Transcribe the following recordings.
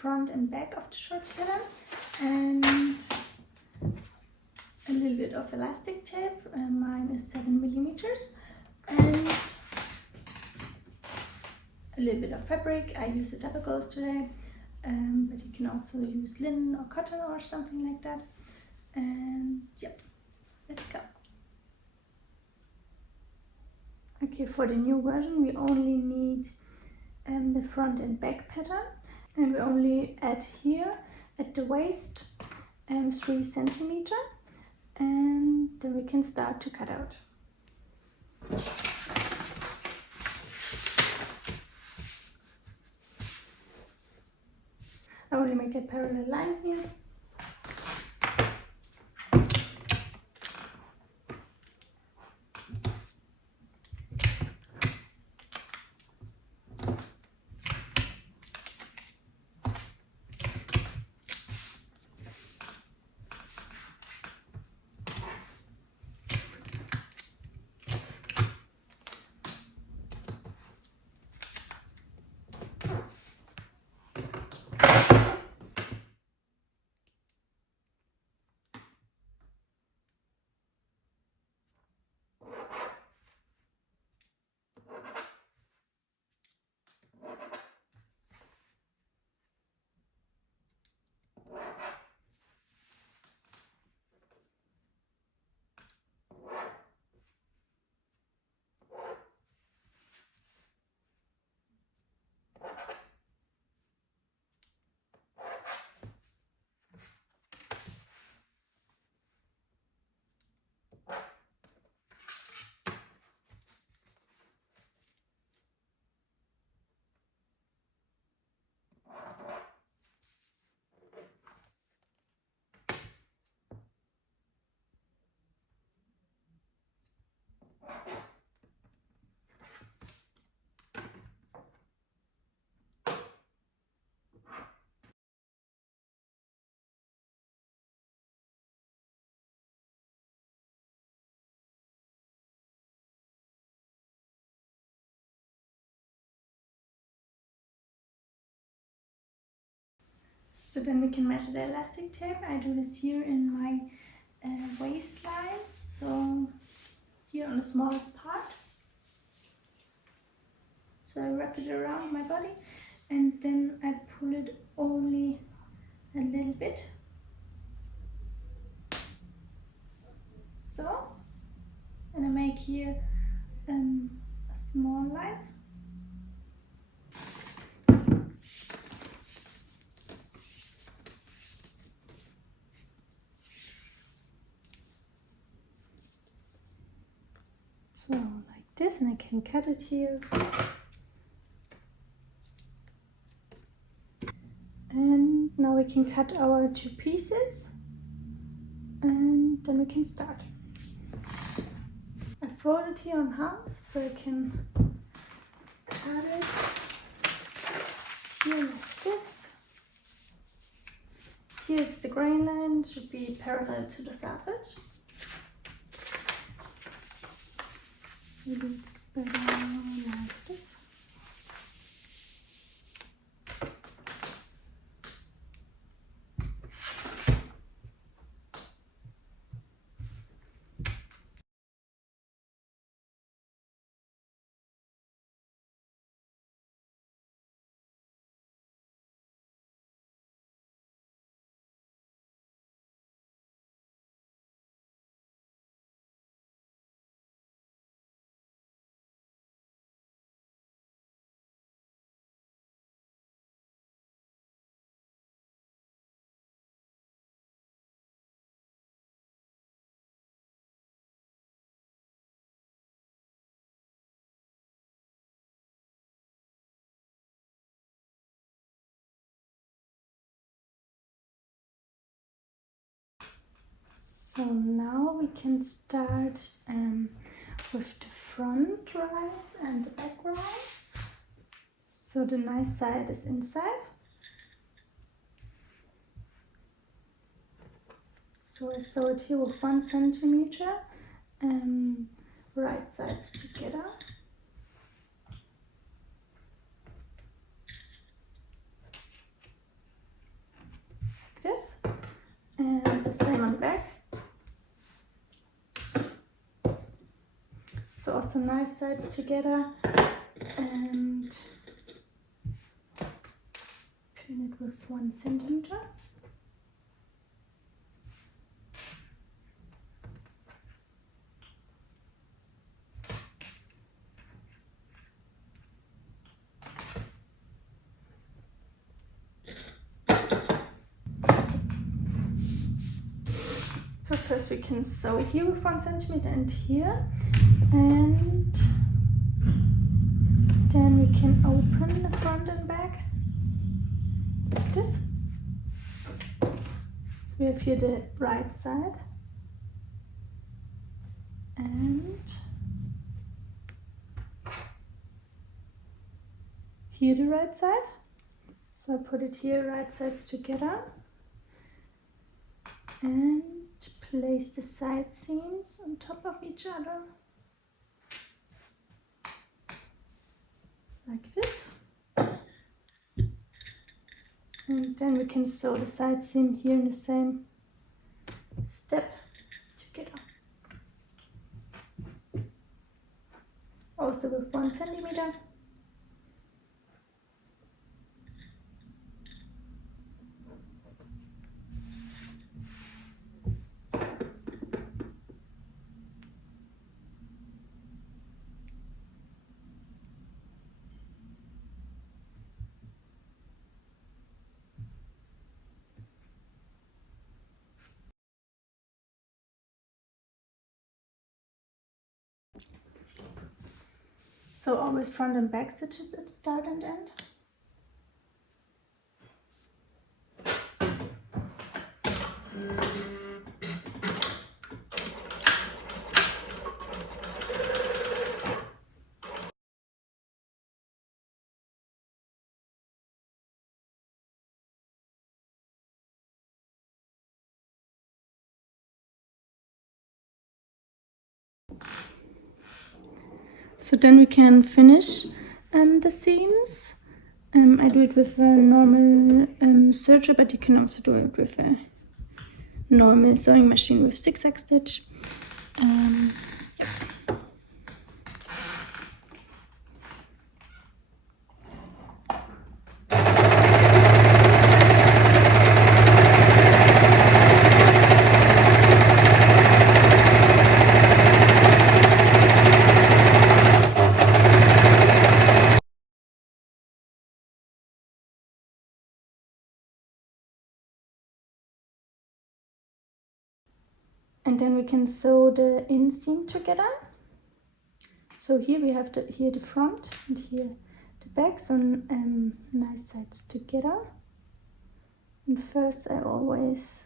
front and back of the short pattern, and a little bit of elastic tape. Mine is 7 millimeters, and a little bit of fabric. I use a double gauze today, but you can also use linen or cotton or something like that. And yep, let's go. Okay, for the new version we only need the front and back pattern, and we only add here at the waist 3 centimeters, and then we can start to cut out. I only make a parallel line here. So then we can measure the elastic tape. I do this here in my waistline, so here on the smallest part. So I wrap it around my body, and then I pull it only a little bit. So, and I make here a small line. So like this, and I can cut it here. And now we can cut our 2 pieces, and then we can start. I fold it here on half so I can cut it here like this. Here's the grain line, should be parallel to the selvedge. Maybe it's better like this. So now we can start with the front rise and the back rise. So the nice side is inside. So I sew it here with 1 centimeter, right sides together. also nice sides together and pin it with 1 centimeter. So first we can sew here with 1 centimeter and here, and then we can open the front and back like this. So we have here the right side and here the right side. So I put it here, right sides together, and place the side seams on top of each other like this. And then we can sew the side seam here in the same step together. Also with 1 centimeter. So always front and back stitches at start and end. So then we can finish the seams. I do it with a normal serger, but you can also do it with a normal sewing machine with zigzag stitch. And then we can sew the inseam together. So here we have the front and here the back, so nice sides together. And first I always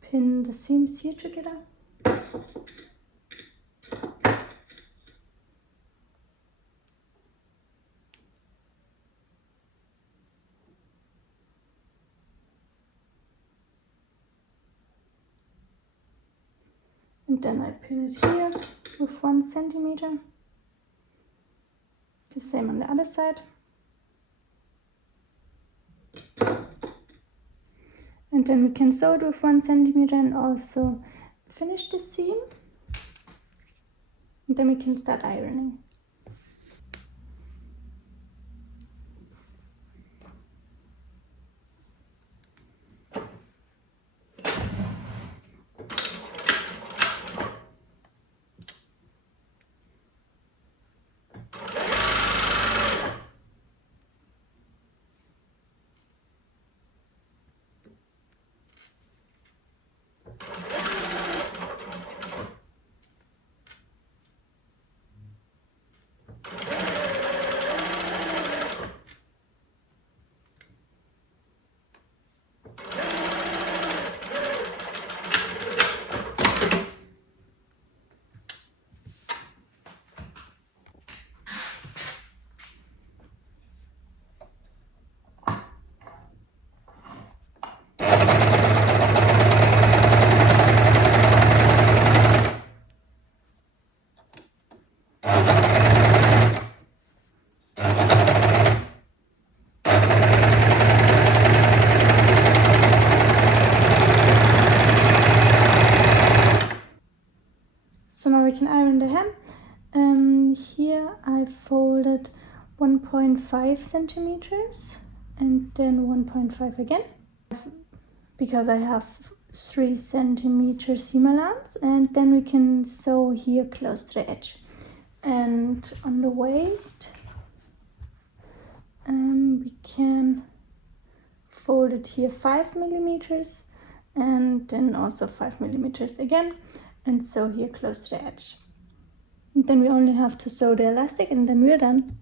pin the seams here together. And then I pin it here with 1 centimeter. The same on the other side. And then we can sew it with 1 centimeter and also finish the seam. And then we can start ironing. 1.5 centimeters and then 1.5 again, because I have 3 centimeter seam allowance, and then we can sew here close to the edge. And on the waist we can fold it here 5 millimeters and then also 5 millimeters again, and sew here close to the edge. And then we only have to sew the elastic and then we're done.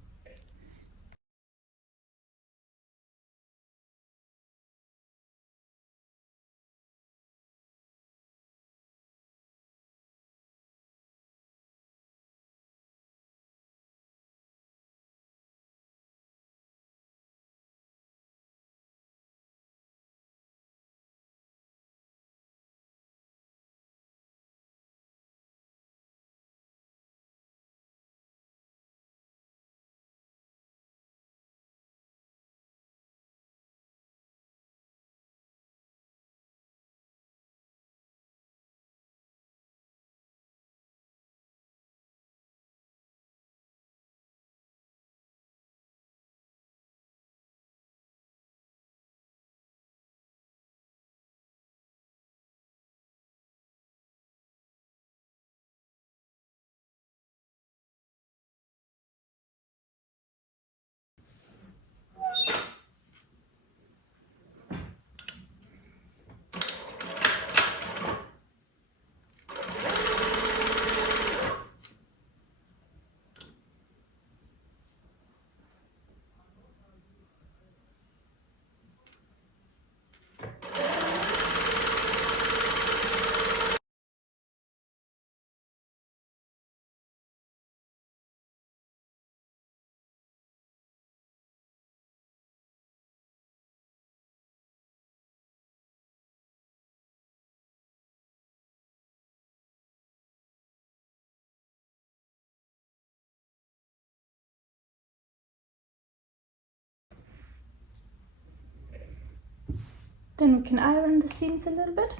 Then we can iron the seams a little bit.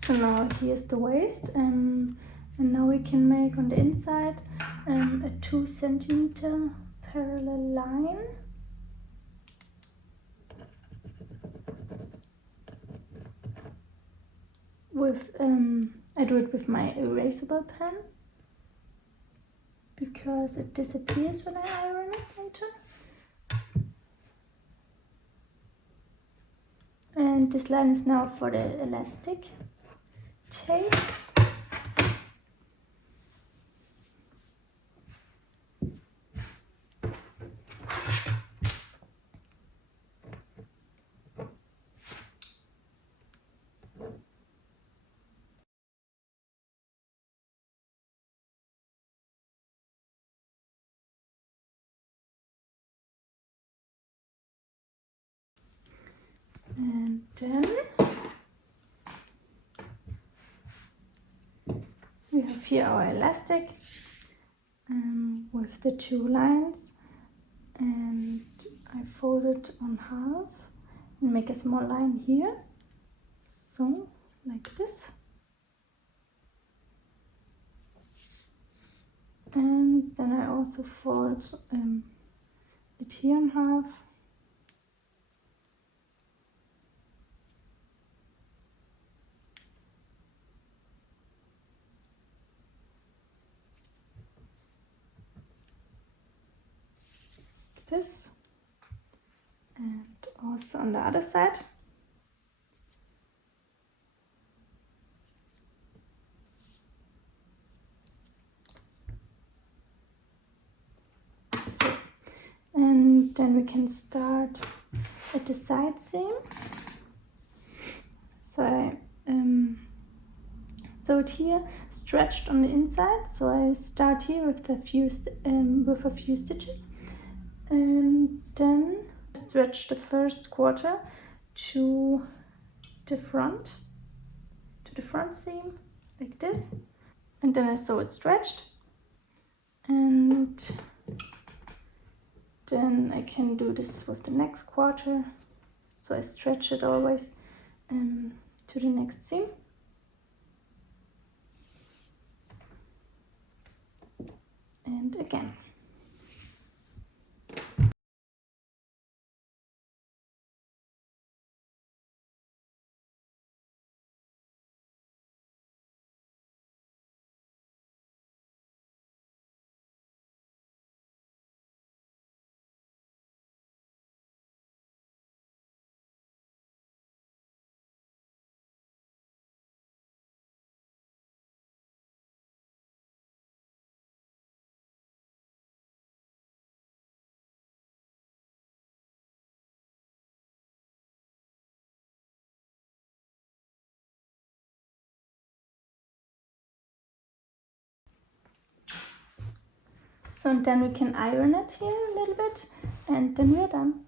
So now here's the waist, and now we can make on the inside a 2 centimeter parallel line. With I do it with my erasable pen because it disappears when I iron it later. And this line is now for the elastic tape. And then we have here our elastic with the 2 lines, and I fold it on half and make a small line here, so like this. And then I also fold it here in half. This, and also on the other side. So, and then we can start at the side seam. So I sewed here, stretched on the inside. So I start here with a few stitches, and then stretch the first quarter to the front seam like this, and then I sew it stretched, and then I can do this with the next quarter. So I stretch it always to the next seam, and again. So and then we can iron it here a little bit, and then we're done.